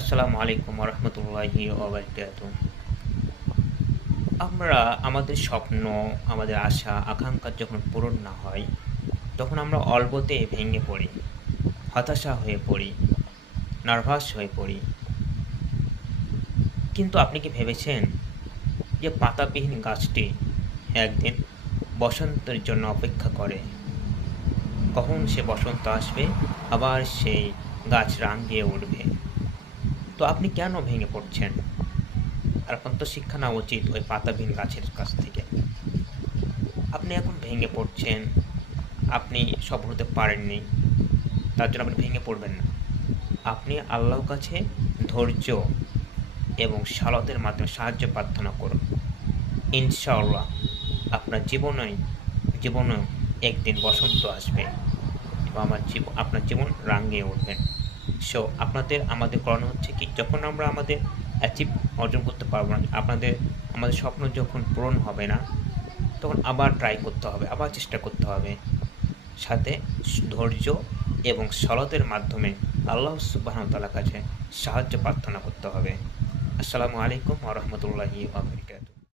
আসসালামু আলাইকুম রহমতুল্লাহি ওবারাকাতুহু। আমরা আমাদের স্বপ্ন, আমাদের আশা, আকাঙ্ক্ষা যখন পূরণ না হয়, তখন আমরা অল্পতে ভেঙে পড়ি, হতাশা হয়ে পড়ি, নার্ভাস হয়ে পড়ি। কিন্তু আপনি কি ভেবেছেন যে পাতাবিহীন গাছটি একদিন বসন্তের জন্য অপেক্ষা করে? কখন সে বসন্ত আসবে, আবার সেই গাছ রাঙিয়ে উঠবে। তো আপনি কেন ভেঙে পড়ছেন? আর আপনার তো শিক্ষা নেওয়া উচিত ওই পাতাবিহীন গাছের কাছ থেকে। আপনি এখন ভেঙে পড়ছেন, আপনি সফল হতে পারেননি, তার জন্য আপনি ভেঙে পড়বেন না। আপনি আল্লাহর কাছে ধৈর্য এবং সালাতের মাধ্যমে সাহায্য প্রার্থনা করুন। ইনশাআল্লাহ আপনার জীবনেও একদিন বসন্ত আসবে এবং আপনার জীবন রাঙিয়ে উঠবেন। সো আমাদের করানো হচ্ছে কি, যখন আমরা আমাদের অ্যাচিভ অর্জন করতে পারবো না, আমাদের স্বপ্ন যখন পূরণ হবে না, তখন আবার ট্রাই করতে হবে, আবার চেষ্টা করতে হবে। সাথে ধৈর্য এবং সলাতের মাধ্যমে আল্লাহ সুবহানাহু ওয়া তাআলার কাছে সাহায্য প্রার্থনা করতে হবে। আসসালামু আলাইকুম ওয়া রাহমাতুল্লাহি ওয়া বারাকাতুহু।